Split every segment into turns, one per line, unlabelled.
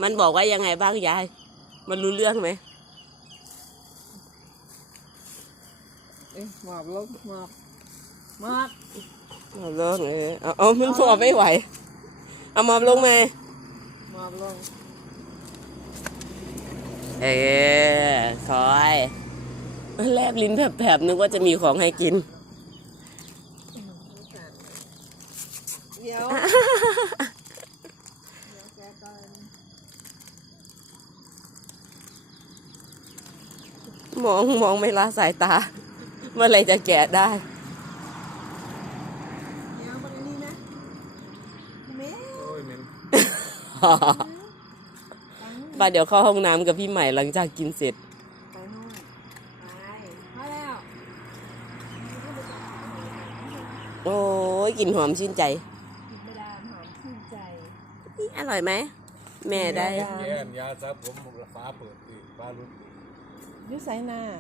มันบอกว่ายังไงบ้างยายมันรู้เรื่องไหม
หมอบลงหมอบ
เอาลงเอามันพอไม่ไหวเอามอบลงไหม
หมอบลง
คอยแลบลิ้นแผลบๆนึกว่าจะมีของให้กิน
เดี๋ยวแกก่อน
มองไม่ละสายตาเมื่อไรจะแกะได้
เดี๋ยวมันนี่นะแม่
โอ้ยเหม็น
ป้าเดี๋ยวเข้าห้องน้ำกับพี่ใหม่หลังจากกินเสร็จ
ไปนู่นไปพอแล้ว
โอ้ยกลิ่นหอมชื่นใจ
กินไม่ได้หอมชื่นใจ
อร่อยไหมแม่ได้
แย่ยาซับผมฟ้าเปิดตีฟ้าลุก
ยุใส่หน้า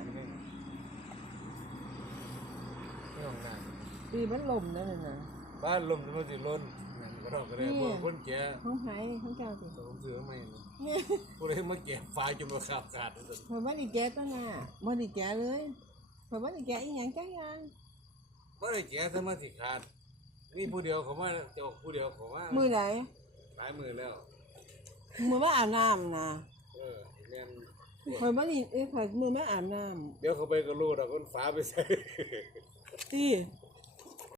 ไม่ต้องนั่ง
ตีมันลมนั่นน่ะ
ฟ้าลมจะมาสิล้นนั่นก็ต้องก็ได้พวกคนแก่
ห้องไผ่ห้องเก่าสิ
ผมซื้อไม่ผู้ใดมาแก่ฟ้าจนมาขาดเลย
พอวันนี้แกตั้งหน้าวันนี้แกเลยพอวันนี้แกอีกอย่างจังยัง
เมื่อไรแก่สมาธิขาดนี่ผู้เดียวเขาว่าจะออกผู้เดียวเขาว่า
มือไหน
หลายมือแล้ว
มือไม่อาบน้ำนะ
เรียน
คอยวันนี้คอยมือไม่อาบน้ำ
เดี๋ยวเขาไปก็รู้แต่คนฟ้าไปใส่
ที่